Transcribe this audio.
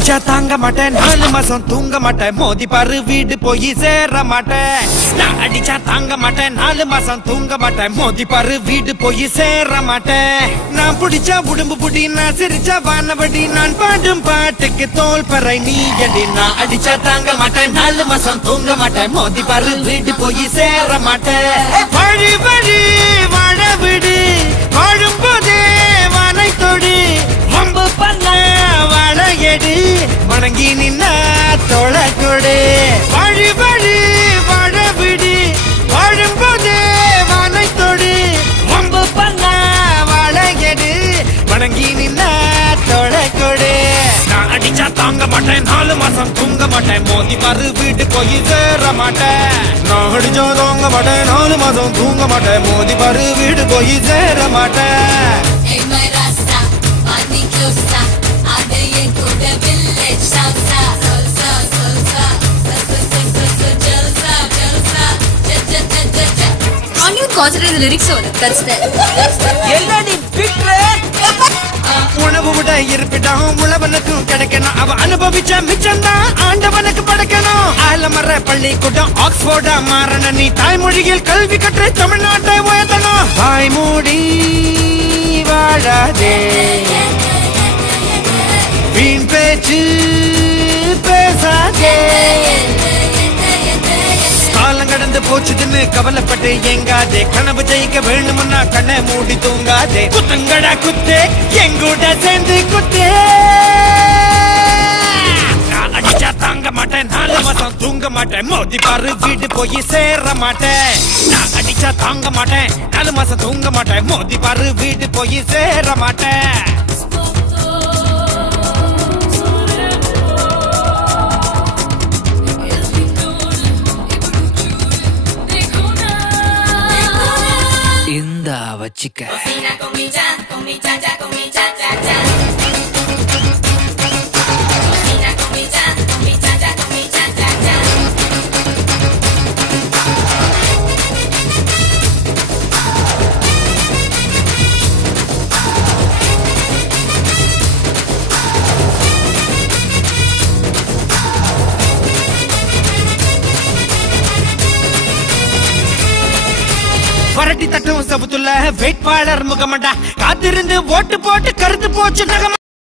அடிச்சா தாங்க மாட்டேன் 4 மாசம் தூங்க மாட்டேன் மோதி பாரு வீடு போய் சேர மாட்டேன் நான் அடிச்சா தாங்க மாட்டேன் 4 மாசம் தூங்க மாட்டேன் மோதி பாரு வீடு போய் சேர மாட்டேன் நான் பிடிச்சா உடம்பு புடி நான் சிரிச்சா வானவடி நான் பாடும் பாட்டுக்கு தோல் பறை நீ அடி நான் அடிச்சா தாங்க மாட்டேன் 4 மாசம் தூங்க மாட்டேன் மோதி பாரு வீடு போய் சேர மாட்டேன் வழி வழி வாழ விடு வாழும் போதே வானை தொடு வம்பு பண்ண வாழையடி வணங்கி நின்ன தோள கொடு வழி வழி வாழ விடு வாழும் போதே வானை தொடு வம்பு பண்ண வாழையடி வணங்கி நின்ன தோள கொடு நான் அடிச்சா தாங்க மாட்டேன் 4 மாசம் தூங்க மாட்டேன் மோதி பாரு வீட்டு போய் சேர மாட்டேன் நான் அடிச்சா தாங்க மாட்டேன் 4 மாசம் தூங்க மாட்டேன் மோதி பாரு வீடு போய் சேர மாட்டேன் Concentrate the lyrics on it. That's that. உணவு விட இருப்பிடம் உழவனுக்கும் கிடைக்கணும் அவ அனுபவிச்ச மிச்சம்தான் ஆண்டவனுக்கு படைக்கணும் ஆலமர பள்ளிக்கூடம் ஆக்ஸ்போர்டா மாறன நீ தாய்மொழியில் கல்வி கற்று தமிழ்நாட்டை உயர்த்தணும் வாய் மூடி வாழாதே வீண் பேச்சு பேசாதே காலம் கடந்து போச்சுதுன்னு கவலைப்பட்டு எங்காதே கனவு ஜெயிக்க வேணும்னா கண்ணை மூடி தூங்காதே குத்துங்கடா குத்தே எங்கூட சேர்ந்து குத்தே நான் அடிச்சா தாங்க மாட்டேன் 4 மாசம் தூங்க மாட்டேன் மோதி பாரு வீடு போய் சேர மாட்டேன் நான் அடிச்சா தாங்க மாட்டேன் 4 மாசம் தூங்க மாட்டேன் மோதி பாரு வீடு போய் சேர மாட்டேன் இந்தா வச்சிக்க வரட்டி தட்டும் சபுத்துல வேட்பாளர் முகமண்டா காத்திருந்து ஓட்டு போட்டு கருத்து போச்சு நகம